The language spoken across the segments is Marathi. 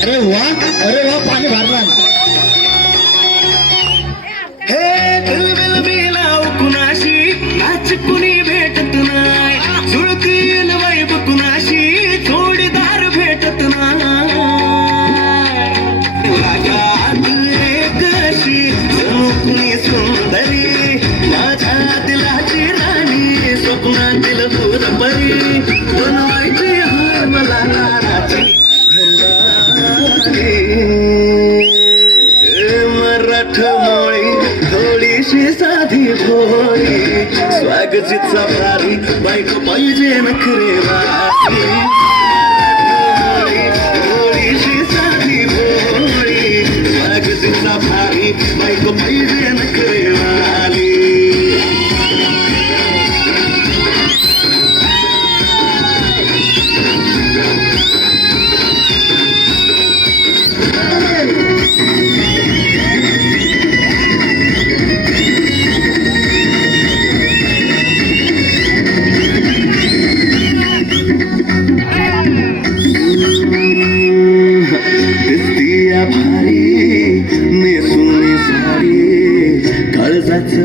अरे वा पाणी भरला हे दिलबिल बिलाव कुणाशी नाच कुणी भेटत नाही जुळतील वैब कुणाशी जोडीदार भेटत नाही रागात एक अशी कुणी सुंदरी माझ्या दिलाची राणी स्वप्नातील फुलपरी बनवायची हार मला नाराची मराठमोळी थोडीशी साधी भोळी स्वागतीचा भारी बायको पाहिजे नखरेवारी थोडीशी साधी भोळी स्वागतीचा भारी बायको पाहिजे नखरेवारी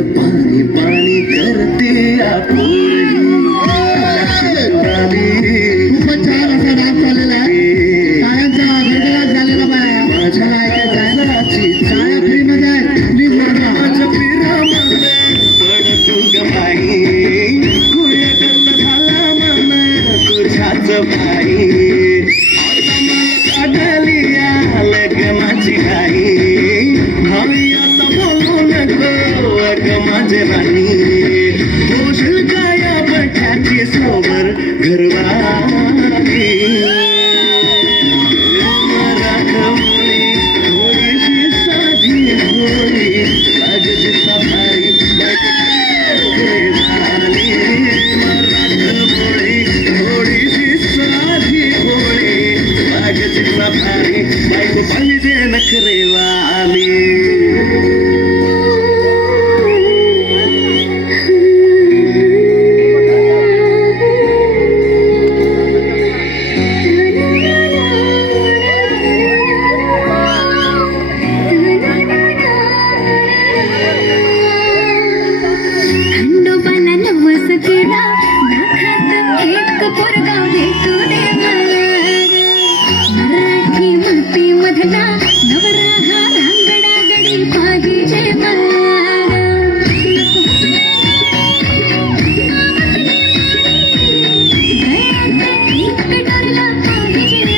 पाणी पाणी करते खूपच छान असा डान्स झालेला आहे काळ्यांचा वेगळाच झालेला बाया काळ्या फ्रीमध्ये आहे प्लीज माझ्या पिरामध्ये पडतो ग बाई कुळ्या गल्ल झाला मन तुझ्याच बाई आता मला काढली लग माझी घाई भावी आता बोलू नको ग माझे राणी होशील काय बठाची सोबर घरवाली मराठमोळी थोडीशी साधी भोळी कागदीचा भारी घरवाली मराठमोळी थोडीशी साधी भोळी कागदीचा भारी बायको पाहिजे नखरेवाली पाहिजे